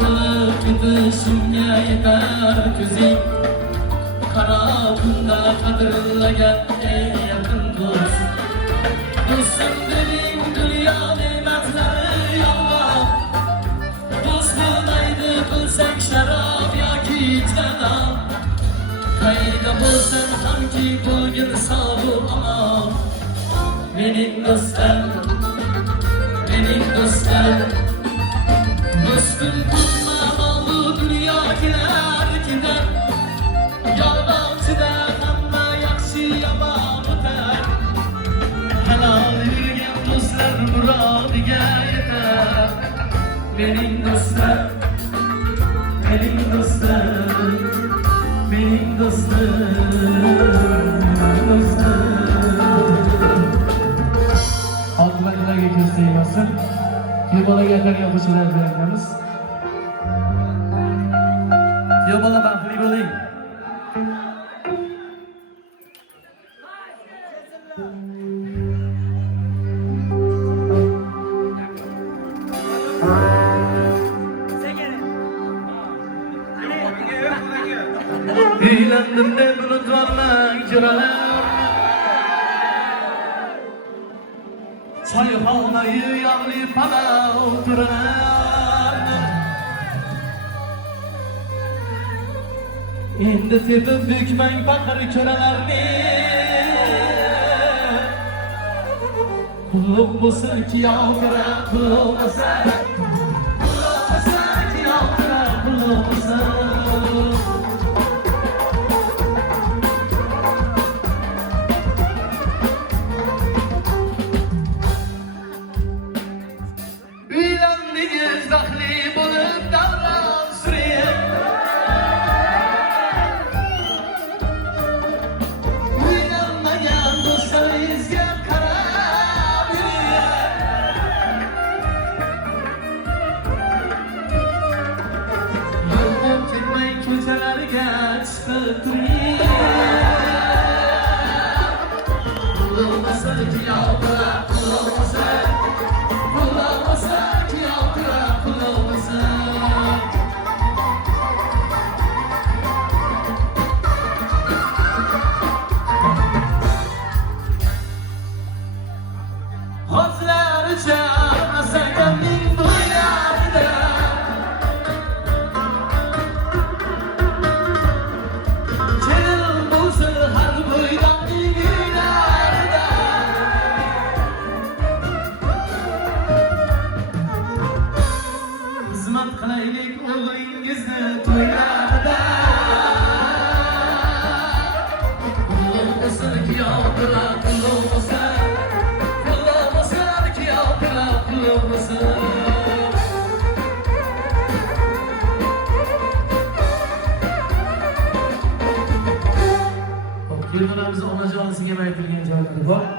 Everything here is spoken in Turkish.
qilib ketishimga yetar ko'zing qara kunda qadrlagan eng yaqin do'st do'stim deding dunyo ne'matlari yolg'on do'st bo'lmaydi bilsang sharob yoki janob qayda bo'lsam hamki bo'lgin sog' omon mening do'stim do'stim ko'pma bu dunyo kelar ketar yolg'onchida hamma yaxshi yomon o'tar halol yurgan do'stlar murodiga yetar mening do'stim Oqibatlarga ko'z tegmasin. Yo'bolaga qaragan qo'shiqlar beramiz. Yo'bola baxtli bo'ling. Uylandim deb unutvormang jo'ralar choyxonayu yog'li palov turalar endi tepib bukmang paqir ko'ralarni qulluq bo'lsin ki yog'dirar qulluq bo'lsin ki yog'dirar qulluq bo'lsin baxtli bo'lib davron surayim uylanmagan do'stlaringizga qarab yuring yo'ldan ketmay ko'chalarga chiqib turing qulog'imsa yog'dirar qulog'imsa xizmat qilaylik o'g'lingizni to'ylarida qulluq bo'lsin ki yog'dirar qulluq bo'lsin ki yog'dirar qulluq bo'lsin Gulxonamizni onajonisiga aytilgan joylari bor.